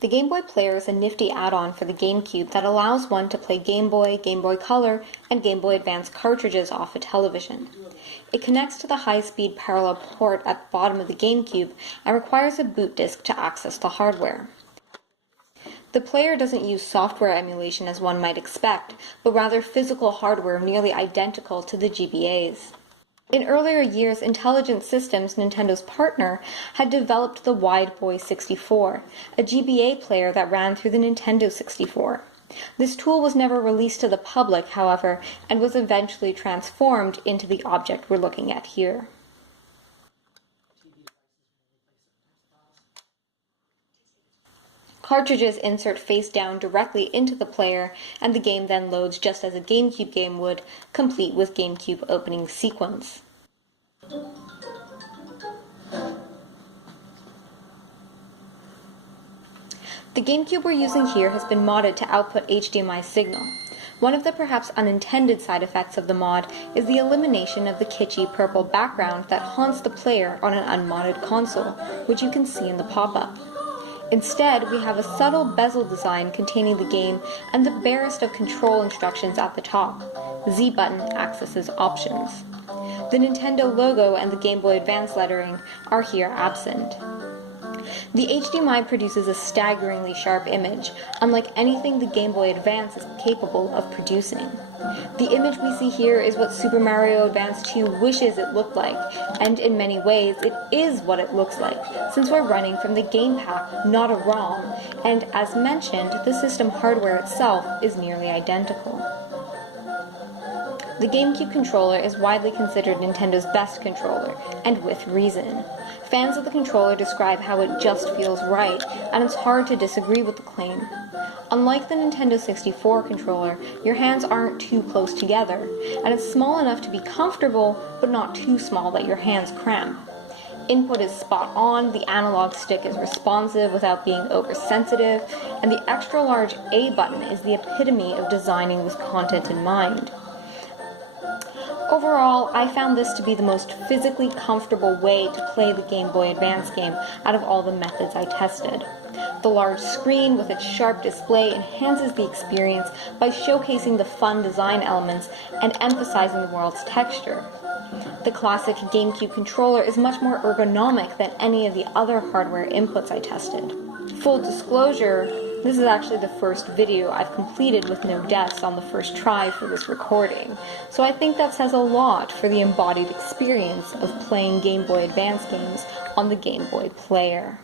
The Game Boy Player is a nifty add-on for the GameCube that allows one to play Game Boy, Game Boy Color, and Game Boy Advance cartridges off a television. It connects to the high-speed parallel port at the bottom of the GameCube and requires a boot disk to access the hardware. The player doesn't use software emulation as one might expect, but rather physical hardware nearly identical to the GBA's. In earlier years, Intelligent Systems, Nintendo's partner, had developed the Wide Boy 64, a GBA player that ran through the Nintendo 64. This tool was never released to the public, however, and was eventually transformed into the object we're looking at here. Cartridges insert face down directly into the player, and the game then loads just as a GameCube game would, complete with GameCube opening sequence. The GameCube we're using here has been modded to output HDMI signal. One of the perhaps unintended side effects of the mod is the elimination of the kitschy purple background that haunts the player on an unmodded console, which you can see in the pop-up. Instead, we have a subtle bezel design containing the game and the barest of control instructions at the top. The Z button accesses options. The Nintendo logo and the Game Boy Advance lettering are here absent. The HDMI produces a staggeringly sharp image, unlike anything the Game Boy Advance is capable of producing. The image we see here is what Super Mario Advance 2 wishes it looked like, and in many ways it is what it looks like, since we're running from the game pack, not a ROM, and as mentioned, the system hardware itself is nearly identical. The GameCube controller is widely considered Nintendo's best controller, and with reason. Fans of the controller describe how it just feels right, and it's hard to disagree with the claim. Unlike the Nintendo 64 controller, your hands aren't too close together, and it's small enough to be comfortable, but not too small that your hands cramp. Input is spot on, the analog stick is responsive without being oversensitive, and the extra-large A button is the epitome of designing with content in mind. Overall, I found this to be the most physically comfortable way to play the Game Boy Advance game out of all the methods I tested. The large screen with its sharp display enhances the experience by showcasing the fun design elements and emphasizing the world's texture. The classic GameCube controller is much more ergonomic than any of the other hardware inputs I tested. Full disclosure, this is actually the first video I've completed with no deaths on the first try for this recording, so I think that says a lot for the embodied experience of playing Game Boy Advance games on the Game Boy Player.